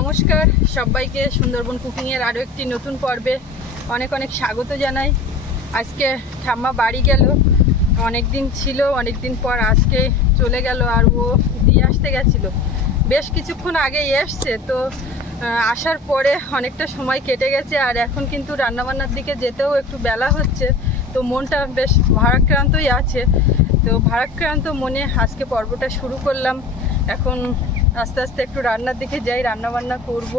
নমস্কার, সবাইকে সুন্দরবন কুকিংয়ের আরও একটি নতুন পর্বে অনেক অনেক স্বাগত জানাই। আজকে ঠাম্মা বাড়ি গেল অনেক দিন ছিল অনেক দিন পর আজকে চলে গেল আর ও দিয়ে আসতে গেছিল। বেশ কিছুক্ষণ আগে এসছে, তো আসার পরে অনেকটা সময় কেটে গেছে আর এখন কিন্তু রান্নাবান্নার দিকে যেতেও একটু বেলা হচ্ছে, তো মনটা বেশ ভারাক্রান্তই আছে। তো ভারাক্রান্ত মনে আজকে পর্বটা শুরু করলাম। এখন আস্তে আস্তে একটু রান্নার দিকে যাই রান্না বান্না করব।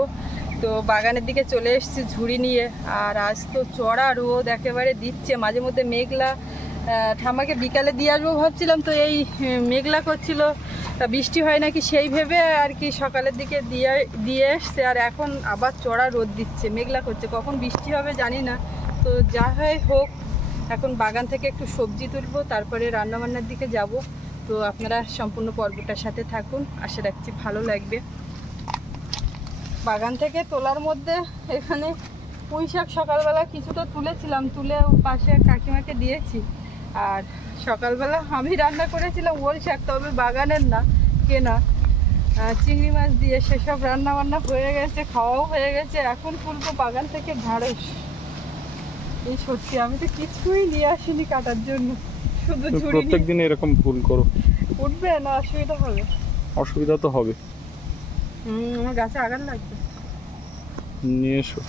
তো বাগানের দিকে চলে এসেছি ঝুড়ি নিয়ে। আর আজ তো চড়া রোদ একেবারে দিচ্ছে, মাঝে মধ্যে মেঘলা। ঠামাকে বিকালে দিয়ে আসব ভাবছিলাম, তো এই মেঘলা করছিল। বৃষ্টি হয় নাকি সেই ভেবে আর কি সকালের দিকে দিয়ে দিয়ে এসছে। আর এখন আবার চড়া রোদ দিচ্ছে, মেঘলা করছে। কখন বৃষ্টি হবে জানি না। তো যা হয় হোক, এখন বাগান থেকে একটু সবজি তুলবো, তারপরে রান্নাবান্নার দিকে যাব। তো আপনারা সম্পূর্ণ পর্বটার সাথে থাকুন। আশা রাখছি ভালো লাগবে। বাগান থেকে তোলার মধ্যে এখানে পুঁই শাক সকালবেলা কিছুটা তুলেছিলাম, তুলে পাশে কাকিমাকে দিয়েছি। আর সকালবেলা আমি রান্না করেছিলাম ওল শাক, তবে বাগানের না, কেনা। চিংড়ি মাছ দিয়ে সেসব রান্না বান্না হয়ে গেছে, খাওয়াও হয়ে গেছে। এখন তুলবো বাগান থেকে ঢাড়স এই সত্যি, আমি তো কিছুই নিয়ে আসিনি কাটার জন্য। প্রত্যেক দিন এরকম ভুল করো। উঠবে না অসুবিধা হবে। অসুবিধা তো হবে। হুম আমার গাছে আগার লাগবে। নিয়ে এসো।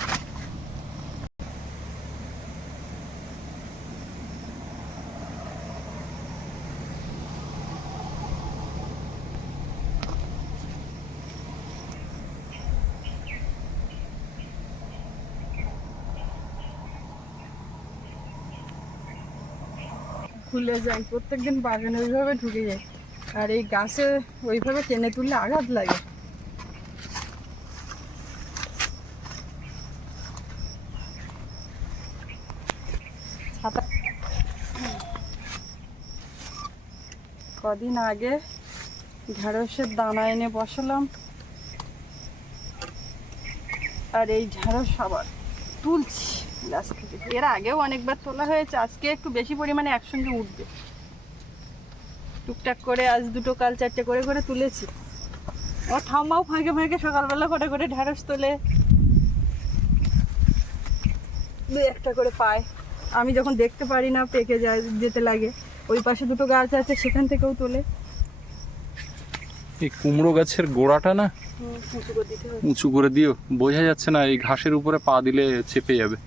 ভুলে যাই প্রত্যেকদিন বাগানে ওইভাবে ঢুকে যাই আর এই গাছে ওইভাবে টেনে তুললে আঘাত লাগে। কদিন আগে ঢেঁড়সের দানা এনে বসালাম। আর এই ঢেঁড়স আবার তুলছি গাছ এর আগেও অনেকবার তোলা হয়েছে আজকে একটু বেশি পরিমাণে একসঙ্গে উঠবে। টুকটাক করে আজ দুটো কাল চারটে করে করে তুলেছি। ও ঠাম্মাও ফাঁকে ফাঁকে সকালবেলা করে করে ঢেঁড়স তোলে। দু একটা করে পায়। আমি যখন দেখতে পারি না পেকে যায় যেতে লাগে ওই পাশে দুটো গাছ আছে সেখান থেকেও তোলে। এই কুমড়ো গাছের গোড়াটা না? উঁচু করে দিতে উঁচু করে দিও বোঝা যাচ্ছে না এই ঘাসের উপরে পা দিলে চেপে যাবে।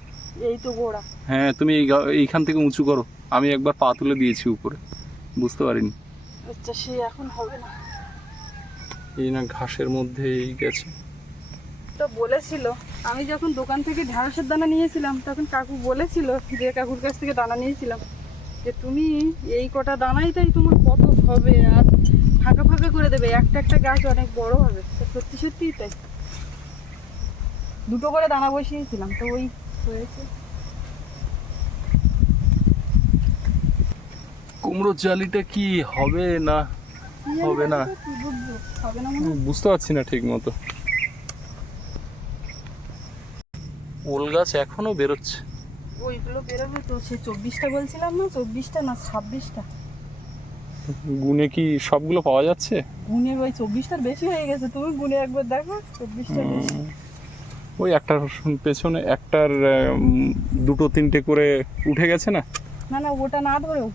এই তো গোড়া হ্যাঁ তুমি এই এইখান থেকে উঁচু করো। আমি একবার পা তুলে দিয়েছি উপরে। বুঝতে পারিনি। আচ্ছা সে এখন হবে না। এই না ঘাসের মধ্যে এই গেছে। তো বলেছিল আমি যখন দোকান থেকে ঢেঁড়সের দানা নিয়েছিলাম তখন কাকু বলেছিল যে কাকুর কাছ থেকে দানা নিয়েছিলাম যে তুমি এই কটা দানাই তাই তোমার কত হবে আর ফাঁকা ফাঁকা করে দেবে। একটা একটা গাছ অনেক বড় হবে। সত্যি সত্যিই তাই। দুটো করে দানা বসিয়েছিলাম তো ওই হয়েছে। কুমড়ো জালিটা কি হবে না হবে বুঝব? হবে না মনে। বুঝতে পারছি না ঠিক মতো। ওল গাছ এখনও বেরোচ্ছে। ওইগুলো বেরোবে তো সে চব্বিশটা বলছিলাম না চব্বিশটা না ছাব্বিশটা? গুনে কি সবগুলো পাওয়া যাচ্ছে? গুনে ওই চব্বিশটার বেশি হয়ে গেছে তুমি গুনে একবার দেখো চব্বিশটা বেশি। ওই একটার পেছনে একটার দুটো তিনটে করে উঠে গেছে না? না না ওটা না ধরেও।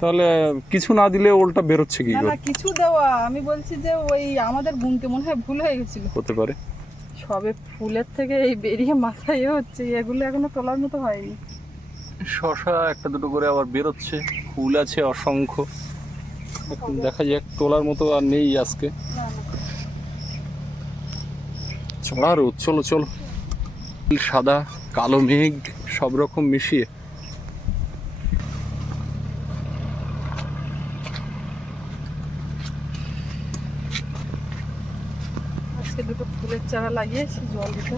তাহলে কিছু না দিলে ওলটা বেরোচ্ছে কি না না কিছু দেওয়া। আমি বলছি যে ওই আমাদের গুনতে মনে হয় ভুল হয়ে গেছিল। হতে পারে। সবে ফুলের থেকে এই বেরিয়ে মাথায় হচ্ছে এগুলো এখনও তোলার মতো হয়নি। শশা একটা দুটো করে আবার বেরোচ্ছে ফুল আছে অসংখ্য। এখন দেখা যাক তোলার মতো আর নেই আজকে। না না। চড়া রোদ চলো চলো। সাদা কালো মেঘ সব রকম মিশিয়ে। আজকে দুটো ফুলের চারা লাগিয়েছি জল দিতে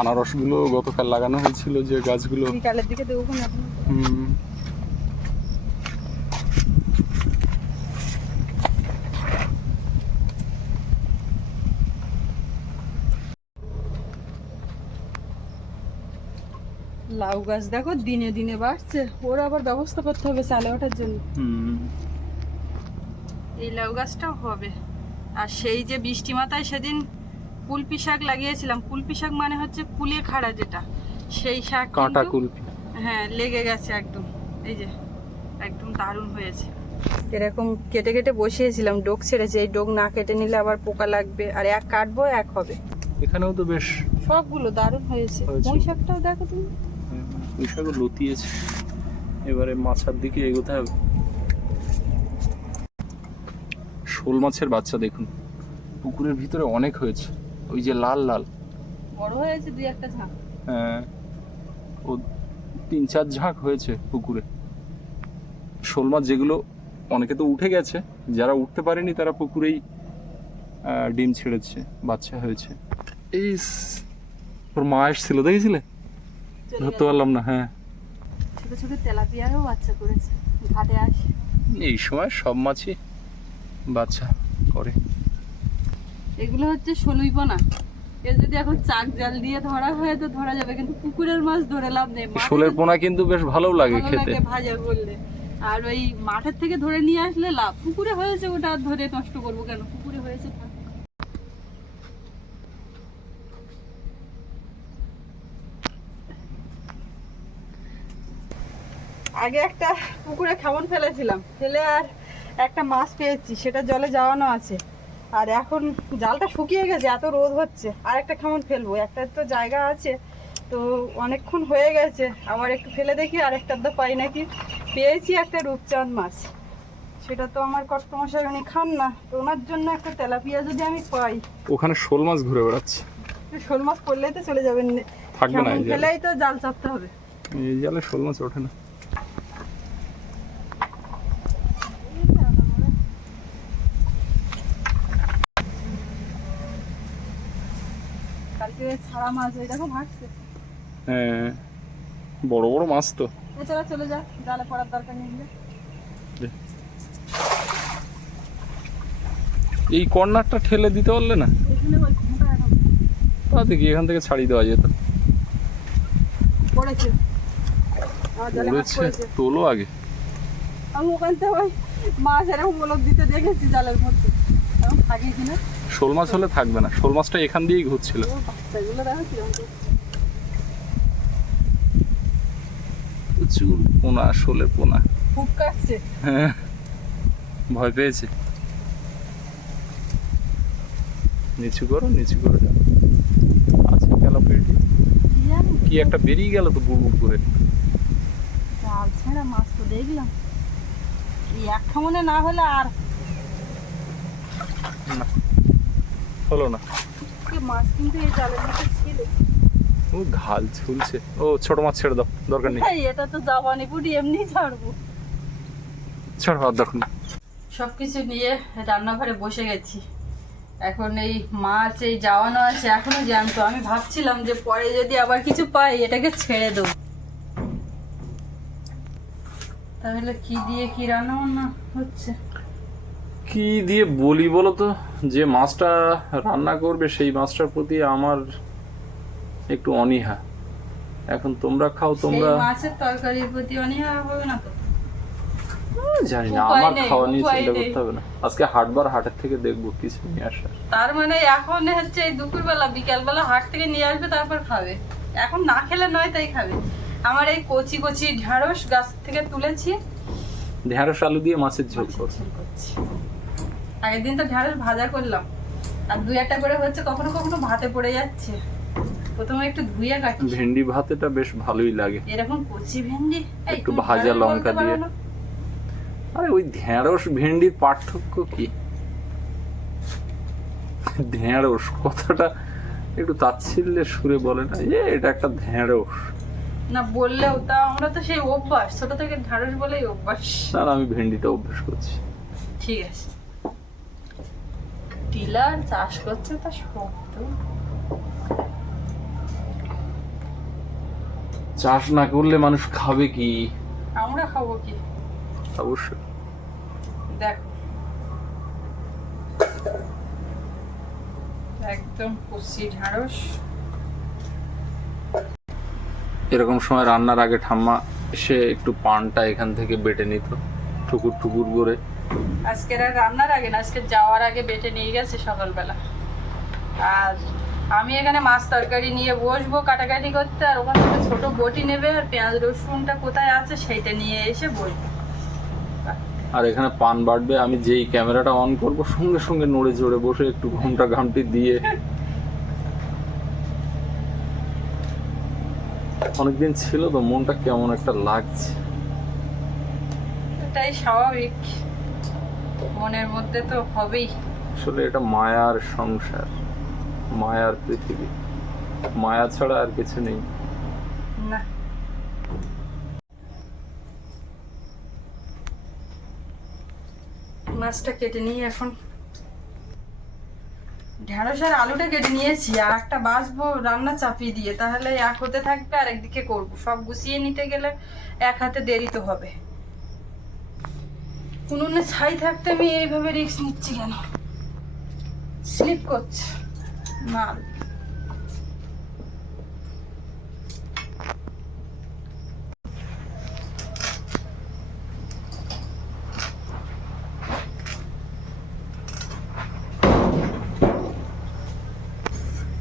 আনারসগুলো গতকাল লাগানো হয়েছিল যে গাছগুলো। বিকালের দিকে দেবো হুম, লাউ গাছ। দেখো দিনে দিনে বাড়ছে। ওর আবার ব্যবস্থা করতে হবে চালে ওঠার জন্য। এই লাউ গাছটাও হবে। আর সেই যে বৃষ্টি মাথায় সেদিন কুলপি শাক লাগিয়েছিলাম। কুলপি শাক মানে হচ্ছে কুলিয়ে খাড়া যেটা। সেই শাক কাঁটা কুলপি। হ্যাঁ লেগে গেছে একদম। এই যে একদম দারুণ হয়েছে। এরকম কেটে কেটে বসিয়েছিলাম ডোক ছেড়েছে এই ডোক না কেটে নিলে আবার পোকা লাগবে। আর এক কাটবো এক হবে। এখানেও তো বেশ সবগুলো দারুণ হয়েছে। হয়েছে। পুঁই শাকটাও দেখো তুমি। পুঁইশাকও লতিয়েছে এবারে মাছার দিকে এগোতে হবে। শোল মাছের বাচ্চা দেখুন। পুকুরের ভিতরে অনেক হয়েছে। ওই যে লাল লাল। বড় হয়েছে দুই একটা ঝাঁক। হ্যাঁ, ও তিন চার ঝাঁক হয়েছে পুকুরে। শোল মাছ যেগুলো অনেকে তো উঠে গেছে। যারা উঠতে পারেনি তারা পুকুরেই আহ, ডিম ছেড়েছে বাচ্চা হয়েছে। এই ওর মা এসেছিল দেখেছিলে? ধরতে পারলাম না হ্যাঁ। ছোট ছোট তেলাপিয়ারও বাচ্চা করেছে ঘাটে আসে। এই সময় সব মাছই বাচ্চা করে। এগুলো হচ্ছে সলুইপনা এর যদি এখন চাক জাল দিয়ে ধরা হয় তো ধরা যাবে কিন্তু পুকুরের মাছ ধরে লাভ নেই। শোলের পোনা কিন্তু বেশ ভালো লাগে খেতে। ভাজা করলে আর ওই মাঠের থেকে ধরে নিয়ে আসলে লাভ। পুকুরে হয়েছে ওটা ধরে নষ্ট করব কেন? পুকুরে হয়েছে আগে একটা পুকুরে খামন ফেলেছিলাম। ফেলে আর একটা মাছ পেয়েছি সেটা জলে যাওয়ানো আছে। আর এখন জালটা শুকিয়ে গেছে এত রোদ হচ্ছে। আর একটা খামন ফেলব একটা তো জায়গা আছে তো অনেকক্ষণ হয়ে গেছে। আবার একটু ফেলে দেখি আর একটা তো পাই নাকি। পেয়েছি একটা রূপচাঁদ মাছ। সেটা তো আমার কর্তমশাই উনি খান না। তো ওনার জন্য একটা তেলাপিয়া যদি আমি পাই। ওখানে শোল মাছ ঘুরে বেড়াচ্ছে। শোল মাছ পড়লেই তো চলে যাবেন। থাকবে না ফেলেই তো জাল চাপতে হবে। এই জালে শোল মাছ ওঠে না। ছাড়া মাছ ওই দেখো ভাগছে হ্যাঁ বড় বড় মাছ তো। এছাড়া চলে যা জালে পড়ার দরকার নেই এই কর্নারটা ঠেলে দিতে পারলে না? ওই ঘুমটা এখন। তা দেখি এখান থেকে ছাড়িয়ে দেওয়া যেত? পড়েছে। তোলো আগে। আমি ওখান থেকে মাছ এরকম মোলক দিতে দেখেছি জালের মধ্যে। এখন থাকি কিনা শোল মাছ হলে থাকবে না। শোল মাছটা এখান দিয়েই ঘুরছিল। প্রচুর পোনা শোলের পোনা। হ্যাঁ ভয় পেয়েছে। নিচু করো নিচু করে আছে ক্যালাপেটি কি একটা বেরিয়ে গেল তো বুড়বুড় করে জাল ছেঁড়া মাছ তো দেখলাম। এক খামনে না হলে আর না। হলো না। মাছ কিন্তু এই জালের মধ্যে ছিল। ও ঘাল ঝুলছে। ও ছোট মাছ ছেড়ে দাও দরকার নেই। এটা তো পুটি এমনি ছাড়বো। ছাড়ো আর দরকার নিয়ে রান্নাঘরে বসে গেছি। এখন এই মাছ এই যাওয়ানো আছে এখনও জ্যান্ত। আমি ভাবছিলাম যে পরে যদি আবার কিছু পাই এটাকে ছেড়ে দেবো। তাহলে কি দিয়ে কি রান্না বান্না হচ্ছে? কি দিয়ে বলি বলো তো যে মাছটা রান্না করবে সেই মাছটার প্রতি আমার একটু অনীহা। এখন তোমরা খাও তোমরা মাছের তরকারির প্রতি অনীহা হবে না তো? জানি না আমার খাওয়া নিয়ে চিন্তা করতে হবে না। আজকে হাটবার হাটের থেকে দেখব কিছু নিয়ে আসার। তার মানে এখন হচ্ছে এই দুপুরবেলা বিকালবেলা হাট থেকে নিয়ে আসবে তারপর খাবে। এখন না খেলে নয় তাই খাবে। আমার এই কচি কচি ঢ্যাঁড়স গাছ থেকে তুলেছি। ঢেঁড়স আলু দিয়ে মাছের ঝোল করছি। আগের দিন তো ঢ্যাঁড়স ভাজা করলাম। আর দুই একটা করে হচ্ছে কখনো কখনো ভাতে পড়ে যাচ্ছে। প্রথমে একটু ধুয়ে কাটি ভেন্ডি ভাতেটা বেশ ভালোই লাগে। এরকম কচি ভেন্ডি একটু ভাজা লঙ্কা দিয়ে। আরে ওই ঢেঁড়স ভেন্ডির পার্থক্য কি? ঢেঁড়স কথাটা একটু তাচ্ছিল্যের সুরে বলে না? যে এটা একটা ঢেঁড়স। না বললেও তা আমরা তো সেই অভ্যাস। ছোট থেকে ঢ্যাঁড়স বলেই অভ্যাস। না, আমি ভেন্ডিটা অভ্যাস করছি। ঠিক আছে। টিলার চাষ করছে তা শক্ত চাষ না করলে মানুষ খাবে কি? আমরা খাব কি? অবশ্যই। দেখো। একদম কচি ঢ্যাঁড়স। এরকম সময় রান্নার আগে ঠাম্মা এসে একটু পানটা এখান থেকে বেটে নিত টুকুর টুকুর করে। আজকের আর রান্নার আগে না আজকে যাওয়ার আগে বেটে নিয়ে গেছে সকালবেলা। আর আমি এখানে মাছ তরকারি নিয়ে বসবো কাটাকাটি করতে আর ওখান থেকে ছোট বটি নেবে আর পেঁয়াজ রসুনটা কোথায় আছে সেইটা নিয়ে এসে বসবো। আর এখানে পান বাড়বে আমি যেই ক্যামেরাটা অন করব সঙ্গে সঙ্গে নড়ে চড়ে বসে একটু ঘুমটা ঘামটি দিয়ে। অনেকদিন ছিল তো মনটা কেমন একটা লাগছে। এটাই স্বাভাবিক। মনের মধ্যে তো হবেই। আসলে এটা মায়ার সংসার মায়ার পৃথিবী। মায়া ছাড়া আর কিছু নেই। না। মাছটা কেটে নিই এখন। ঢেঁড়স আর আলুটা কেটে নিয়েছি আর একটা বাসবো রান্না চাপিয়ে দিয়ে। তাহলে এক হতে থাকবে আর একদিকে করব। সব গুছিয়ে নিতে গেলে এক হাতে দেরি তো হবে। উনুনে ছাই থাকতে আমি এইভাবে রিস্ক নিচ্ছি কেন? স্লিপ করছে।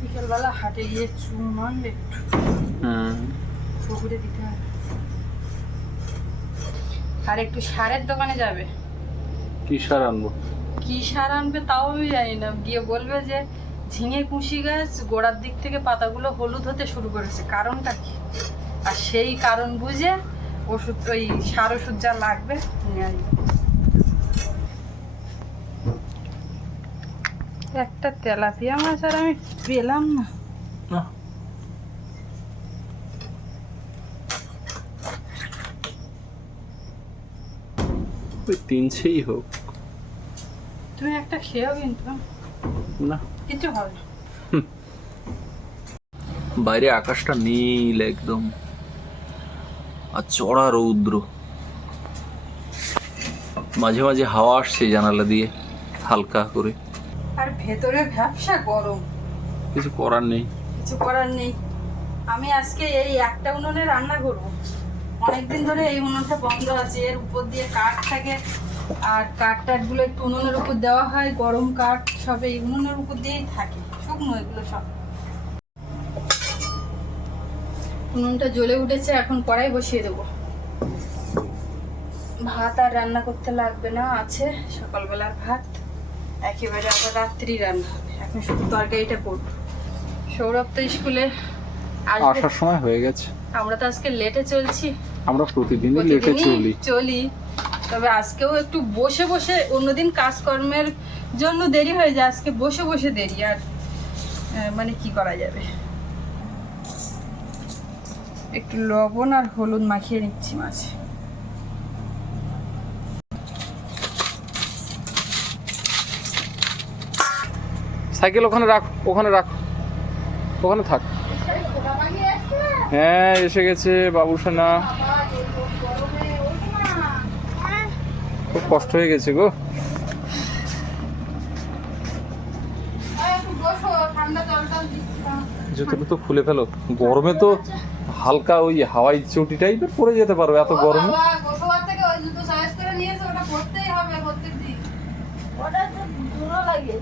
বিকেলবেলা হাটে গিয়ে পুকুরে দিতে হবে আর একটু সারের দোকানে যাবে। কি সার আনব? কি সার আনবে তাও আমি জানি না। গিয়ে বলবে যে ঝিঙে কুশি গাছ গোড়ার দিক থেকে পাতাগুলো হলুদ হতে শুরু করেছে। কারণটা কি? আর সেই কারণ বুঝে ওষুধ ওই সার ওষুধ যা লাগবে নিয়ে। একটা তেলাপিয়া মাছ আর আমি পেলাম না। ওই তিনছেই হোক। তুমি একটা খেয়েও কিন্তু না। কিছু হবে। বাইরে আকাশটা নীল একদম। আর চড়া রৌদ্র। মাঝে মাঝে হাওয়া আসছে জানালা দিয়ে হালকা করে। আর ভেতরে ব্যবসা গরম। কিছু করার নেই। কিছু করার নেই। আমি আজকে এই একটা উনুনে রান্না করব। অনেকদিন ধরে এই উনুনটা বন্ধ আছে। এর উপর দিয়ে কাঠ থাকে। আর কাঠ টাঠগুলো একটু উনুনের উপর দেওয়া হয় গরম কাঠ সব এই উনুনের উপর দিয়েই থাকে শুকনো এগুলো সব। উনুনটা জ্বলে উঠেছে এখন কড়াই বসিয়ে দেবো। ভাত আর রান্না করতে লাগবে না আছে সকালবেলার ভাত। একেবারে আবার রাত্রি রান্না হবে এখন শুধু তরকারিটা করব। সৌরভ তো স্কুলে আসার সময় হয়ে গেছে। আমরা তো আজকে লেটে চলছি। আমরা প্রতিদিনই লেটে চলি। চলি। তবে আজকেও একটু বসে বসে অন্যদিন কাজকর্মের জন্য দেরি হয়ে যায় আজকে বসে বসে দেরি আর মানে কি করা যাবে? একটু লবণ আর হলুদ মাখিয়ে নিচ্ছি মাছে। সাইকেল ওখানে রাখ ওখানে রাখ। ওখানে থাক। হ্যাঁ এসে গেছে বাবু খুব কষ্ট হয়ে গেছে গো। জুতোটা তো খুলে ফেলো। গরমে তো হালকা ওই হাওয়াই চটি টাইপের পরে যেতে পারো এত গরমে।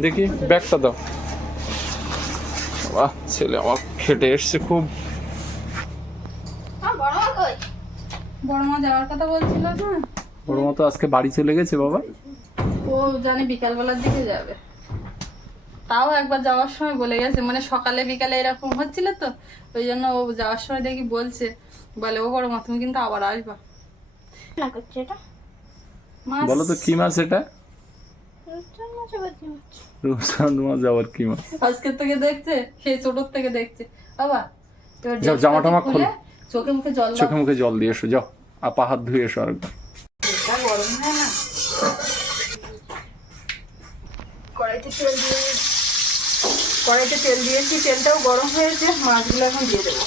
দেখি ব্যাগটা দাও। বাহ ছেলে আমার খেটে এসছে খুব। বড় মা যাওয়ার কথা বলছিল না? ওর মতো আজকে বাড়ি চলে গেছে বাবা। ও জানে বিকালবেলার দিকে যাবে। তাও একবার যাওয়ার সময় বলে গেছে মানে সকালে বিকালে এরকম হচ্ছিল তো ওই জন্য ও যাওয়ার সময় দেখি বলছে। বলে ও বড় মা তুমি কিন্তু আবার আসবা। না করছে এটা? মাছ বলো তো কি মাছ এটা? রূপচাঁদ মাছ আবার কি মাছ? রূপচাঁদ মাছ আবার কি মাছ? আজকের থেকে দেখছে সেই ছোটোর থেকে দেখছে। বাবা এবার যাও, জামা টামা খুলে। চোখে মুখে জল চোখে মুখে জল দিয়ে এসো যাও। আর পা হাত ধুয়ে এসো আরেকবার। গরম হয় না কড়াইতে তেল দিয়ে, কড়াইতে তেল দিয়েছি, তেলটাও গরম হয়েছে, মাছগুলো এখন দিয়ে দেবো।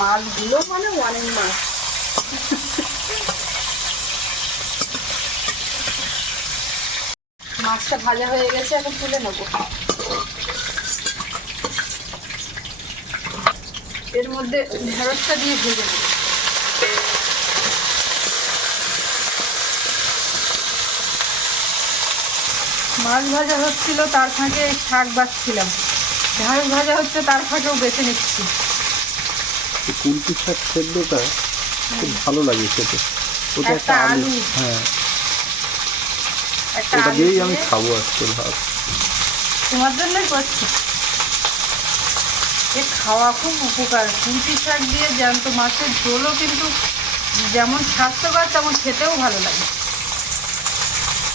মাছগুলো মানে অনেক মাছ। মাছটা ভাজা হয়ে গেছে, এখন তুলে নেব। এর মধ্যে ঢেঁড়সটা দিয়ে ভেজে নেব। মাছ ভাজা হচ্ছিল তার ফাঁকে শাক বাছছিলাম ঢাঁড়স ভাজা হচ্ছে তার ফাঁকেও বেছে নিচ্ছি। কুলপি শাক সেদ্ধটা খুব ভালো লাগে খেতে। ওটা একটা আলু। হ্যাঁ। ওটা দিয়েই আমি খাব আজকে ভাত। তোমার জন্যই করছি। এ খাওয়া খুব উপকার। কুলপি শাক দিয়ে জ্যান্ত মাছের ঝোলও কিন্তু যেমন স্বাস্থ্যকর তেমন খেতেও ভালো লাগে।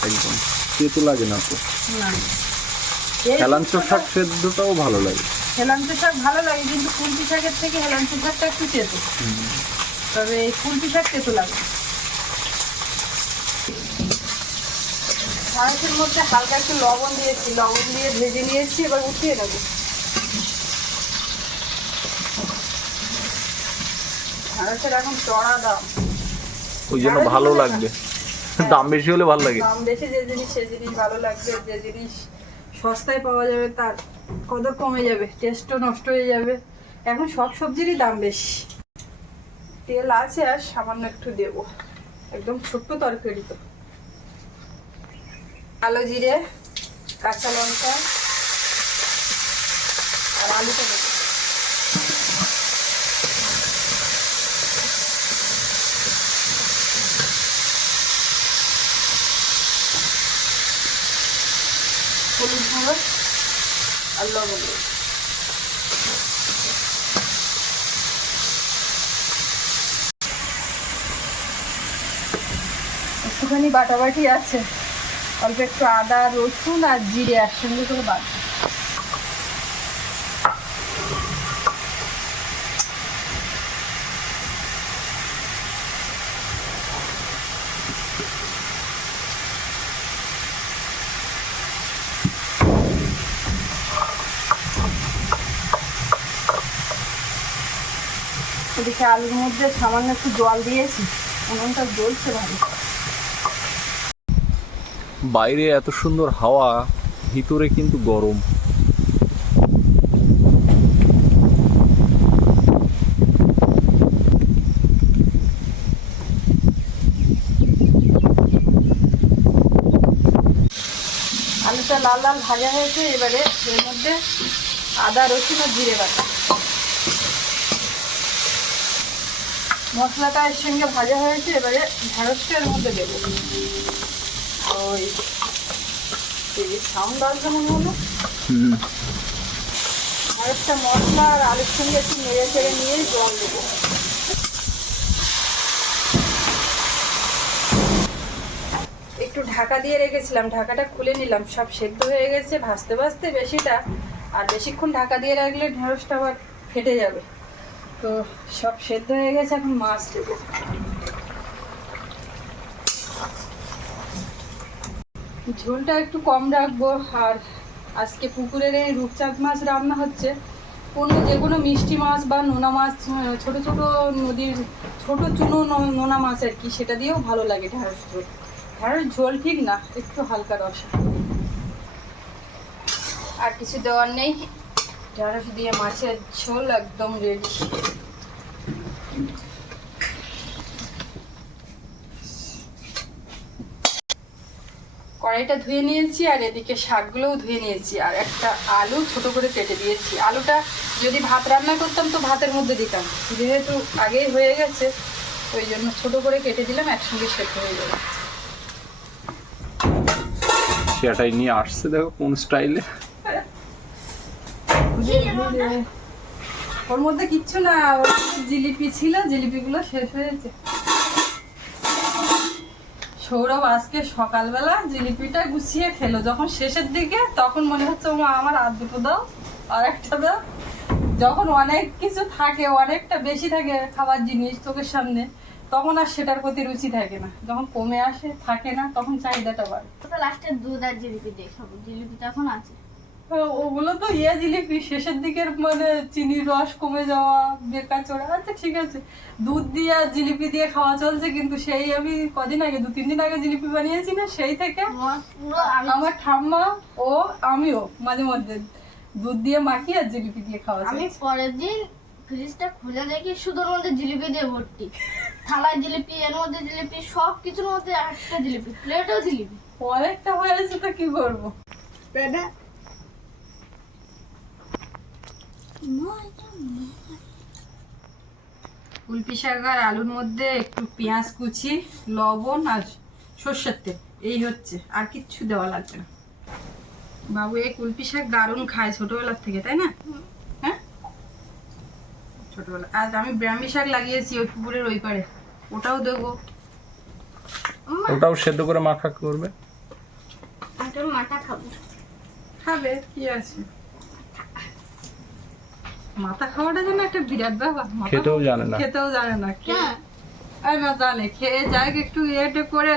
একদম। তেতো লাগে না তো। হেলাঞ্চ শাক সেদ্ধটাও ভালো লাগে। হেলাঞ্চ শাক ভালো লাগে কিন্তু কুলপি শাকের থেকে হেলাঞ্চ শাকটা একটু তেতো। তবে এই কুলপি শাক তেতো লাগে। ঢাঁড়সের মধ্যে হালকা একটু লবণ দিয়েছি লবণ দিয়ে ভেজে নিয়েছি এবার উঠিয়ে নেব। ঢাঁড়সের এখন চড়া দাম। ওই জন্য ভালো। লাগবে। দাম বেশি হলে ভালো লাগে। দাম বেশি, যে জিনিস, সে জিনিস ভালো লাগবে, যে জিনিস সস্তায় পাওয়া যাবে, তার কদর কমে যাবে টেস্টও নষ্ট হয়ে যাবে। এখন সব সবজিরই দাম বেশি। তেল আছে, আর সামান্য একটু দেবো। একদম ছোট্ট তরকারি তো। কালো জিরে, কাঁচা লঙ্কা, আর আলুটা দেবো হলুদ গুঁড়ো আর লবণ। একটুখানি বাটাবাটি আছে অল্প একটু আদা রসুন আর জিরে একসঙ্গে করে বাট এদিকে আলুর মধ্যে সামান্য একটু জল দিয়েছি উনুনটা জ্বলছে ভালো। বাইরে এত সুন্দর হাওয়া ভিতরে কিন্তু গরম। আলুটা লাল লাল ভাজা হয়েছে এবারে এর মধ্যে আদা রসুন আর জিরে বাটা। মশলাটা এর সঙ্গে ভাজা হয়েছে এবারে ঢেঁড়সটা এর মধ্যে দেবো। ওই সাউন্ড আসবে মনে হলো? হুম। ঢেঁড়সটা মশলা আর আলুর সঙ্গে একটু নেড়ে চেড়ে নিয়ে জল দেবো। একটু ঢাকা দিয়ে রেখেছিলাম ঢাকাটা খুলে নিলাম সব সেদ্ধ হয়ে গেছে ভাজতে ভাজতে বেশিটা আর বেশিক্ষণ ঢাকা দিয়ে রাখলে ঢেঁড়সটা আবার ফেটে যাবে। তো সব সেদ্ধ হয়ে গেছে, এখন মাছ দেবো। ঝোলটা একটু কম রাখব, আর আজকে পুকুরের এই রূপচাঁদ মাছ রান্না হচ্ছে। কোনো যে কোনো মিষ্টি মাছ বা নোনা মাছ ছোট ছোট নদীর, ছোট চুনো নোনা মাছ আর কি, সেটা দিয়েও ভালো লাগে ঢেঁড়স ঝোল। ঢেঁড়স ঝোল ঠিক না, একটু হালকা রসা। আর কিছু দেওয়ার নেই। ঢেঁড়স দিয়ে মাছের ঝোল একদম রেডি কড়াইটা ধুয়ে নিয়েছি আর এদিকে শাকগুলোও ধুয়ে নিয়েছি আর একটা আলু ছোট করে কেটে দিয়েছি। আলুটা যদি ভাত রান্না করতাম তো ভাতের মধ্যে দিতাম। যেহেতু আগেই হয়ে গেছে, ওই জন্য ছোট করে কেটে দিলাম, একসঙ্গে সেদ্ধ হয়ে যাবে সেটাই নিয়ে আসছে, দেখো কোন স্টাইলে। ওর মধ্যে কিচ্ছু না জিলিপি ছিল, জিলিপিগুলো শেষ হয়েছে। সৌরভ আজকে সকালবেলা জিলিপিটা গুছিয়ে খেলো। যখন শেষের দিকে, তখন মনে হচ্ছে মা আমার আর দুটো দাও, আর একটা দাও। যখন অনেক কিছু থাকে, অনেকটা বেশি থাকে খাবার জিনিস চোখের সামনে, তখন আর সেটার প্রতি রুচি থাকে না। যখন কমে আসে, থাকে না, তখন চাহিদাটা বাড়ে। তো লাস্টে দুধ আর জিলিপি দিয়ে খাব। জিলিপি এখন আছে। ওগুলো তো ইয়ে জিলিপি শেষের দিকের মানে চিনির রস কমে যাওয়া বেকার চড়া। আচ্ছা ঠিক আছে। দুধ দিয়ে আর জিলিপি দিয়ে খাওয়া চলছে কিন্তু সেই আমি কদিন আগে দু তিন দিন আগে জিলিপি বানিয়েছি না সেই থেকে আমার পুরো আমি আমার ঠাম্মা ও আমিও মাঝে মধ্যে দুধ দিয়ে মাখি আর জিলিপি দিয়ে খাওয়া আমি পরের দিন ফ্রিজটা খুলে দেখি শুধুর মধ্যে জিলিপি দিয়ে ভর্তি। থালায় জিলিপি এর মধ্যে জিলিপি সব কিছুর মধ্যে একটা জিলিপি প্লেটেও জিলিপি। অনেকটা হয়েছে তো কি করব? কুলপি শাক আর আলুর মধ্যে একটু পেঁয়াজ কুচি লবণ আর সর্ষের তেল। এই হচ্ছে আর কিচ্ছু দেওয়া লাগবে না। বাবু এই কুলপি শাক দারুণ খায় ছোটবেলার থেকে তাই না? হ্যাঁ? ছোটবেলা আজ আমি ব্রাহ্মী শাক লাগিয়েছি ওই পুকুরের ওই পারে ওটাও দেবো। ওটাও সেদ্ধ করে মাখা করবে? মাথা খাব। খাবে কি আছে? মাথা খাওয়াটা যেন একটা বিরাট ব্যাপার। খেতেও জানে না। খেতেও জানে না কেন আর না জানে খেয়ে যাই একটু ইয়েটে করে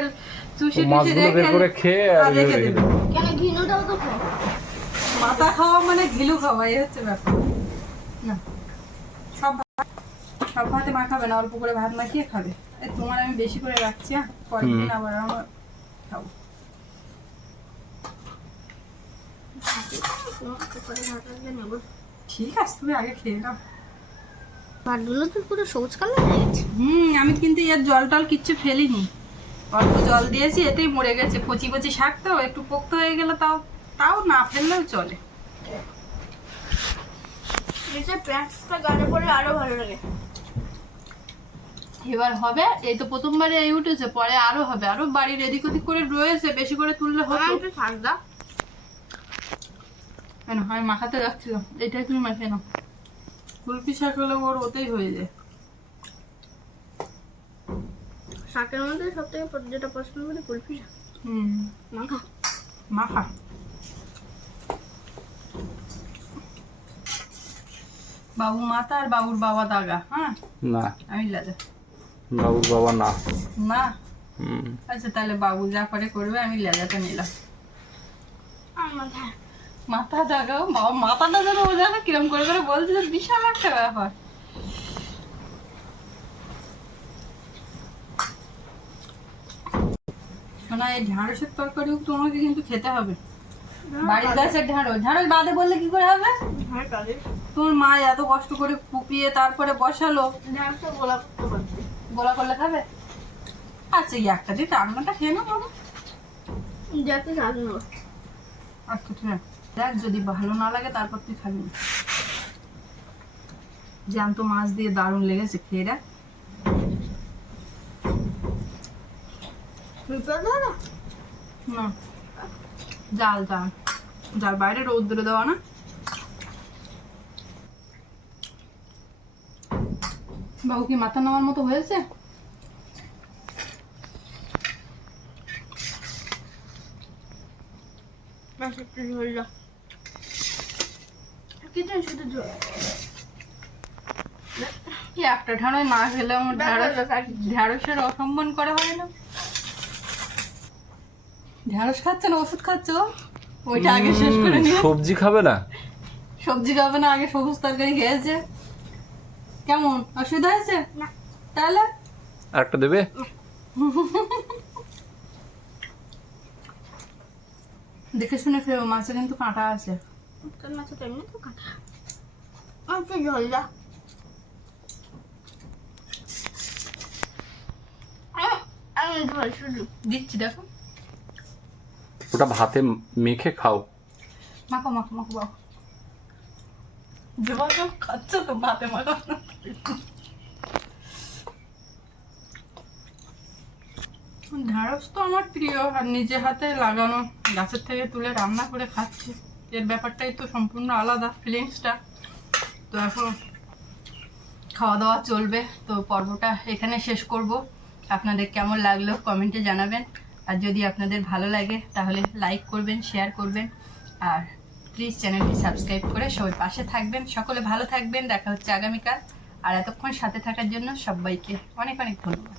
চুষে টুষে বের করে খেয়ে আর রেখে রেখে দেবে। কেন ঘিনুটাও তো খাও? মাথা খাওয়া মানে ঘিলু খাওয়া এই হচ্ছে ব্যাপার। না সব ভাত- সব ভাতে মাখাবে না অল্প করে ভাত মাখিয়ে খাবে। এই তোমার আমি বেশি করে রাখছি হ্যাঁ? পরের দিন আবার আমার খাব। করে নেব। ঠিক আছে তুমি আগে খেয়ে নাও। তো পুরো সবুজ কালার হয়ে গেছে। হুম আমি কিন্তু এর জল টল কিচ্ছু ফেলিনি। অল্প জল দিয়েছি এতেই মরে গেছে। কচি কচি শাক তো একটু পোক্ত হয়ে গেলে তাও তাও না ফেললেও চলে। এটা প্যাঁচটা গানে পরে আরও ভালো লাগে। এবার হবে এই তো প্রথমবারে এই উঠেছে পরে আরও হবে। আরও বাড়ির এদিক ওদিক করে রয়েছে বেশি করে তুললে হতো আমার একটু শাক দাও কেন? আমি মাখাতে যাচ্ছিলাম। এটাই তুমি মাখে নাও। কুলপি শাক হলে ওর ওতেই হয়ে যায়। শাকের মধ্যে সব থেকে যেটা পছন্দ করি শাক। হুম। মাখা। মাখা। বাবু মাথা আর বাবুর বাবা দাগা হ্যাঁ? না। আমি লাজা। বাবুর বাবা না। না? আচ্ছা তাহলে বাবু যা করে করবে আমি লেজাটা নিলাম। আর মাথা মাথা জাগাও বাবা মাথাটা যেন ও জানো কিরম করে করে বলছে বিশাল একটা ব্যাপার। শোনা এই ঢ্যাঁড়সের তরকারিও তোমাকে কিন্তু খেতে হবে। বাড়ির গাছের ঢ্যাঁড়স। ঢ্যাঁড়স বাদে বললে কি করে হবে? হ্যাঁ তোমার মা এত কষ্ট করে কুপিয়ে তারপরে বসালো। গোলা করলে খাবে? আচ্ছা একটা দিয়ে রান্নাটা খেয়ে নাও বাবা। যাতে নেব আচ্ছা ঠিক আছে। দেখ, যদি ভালো না লাগে তারপর তুই খাবি। জ্যান্ত মাছ দিয়ে দারুণ লেগেছে, খেয়ে দেখ। জাল জাল। জাল বাইরে দেওয়া না। বাবু কি মাথা নেওয়ার মতো হয়েছে? ব্যাস একটু কিছু শুধু কি একটা না খেলে আমার অসম্মান করা হয় না। ঢ্যাঁড়স খাচ্ছে না ওষুধ খাচ্ছ? ওইটা আগে শেষ করে নিয়ে সবজি খাবে না? সবজি খাবে না আগে সবুজ তরকারি খেয়েছে। কেমন? অসুবিধা হয়েছে? না। তাহলে? আর একটা দেবে? দেখে শুনে খেয়েও মাছে কিন্তু কাঁটা আছে। মাছে তো এমনি তো কাটা আর একটু ঝোল দাও আমি ঝোল শুধু দিচ্ছি দেখো ওটা ভাতে মেখে খাও মাখো মাখো মাখো বাবু যেভাবে খাচ্ছ তো ভাতে মাখো ঢ্যাঁড়স তো আমার প্রিয় আর নিজে হাতে লাগানো গাছের থেকে তুলে রান্না করে খাচ্ছি এর ব্যাপারটাই তো সম্পূর্ণ আলাদা ফিলিংসটা তো এখন খাওয়া দাওয়া চলবে, তো পর্বটা এখানে শেষ করব। আপনাদের কেমন লাগল কমেন্টে জানাবেন। আর যদি আপনাদের ভালো লাগে, তাহলে লাইক করবেন শেয়ার করবেন। আর প্লিজ চ্যানেলটি সাবস্ক্রাইব করে সবাই পাশে থাকবেন। সকলে ভালো থাকবেন, দেখা হচ্ছে আগামীকাল। আর এতক্ষণ সাথে থাকার জন্য সবাইকে অনেক অনেক ধন্যবাদ।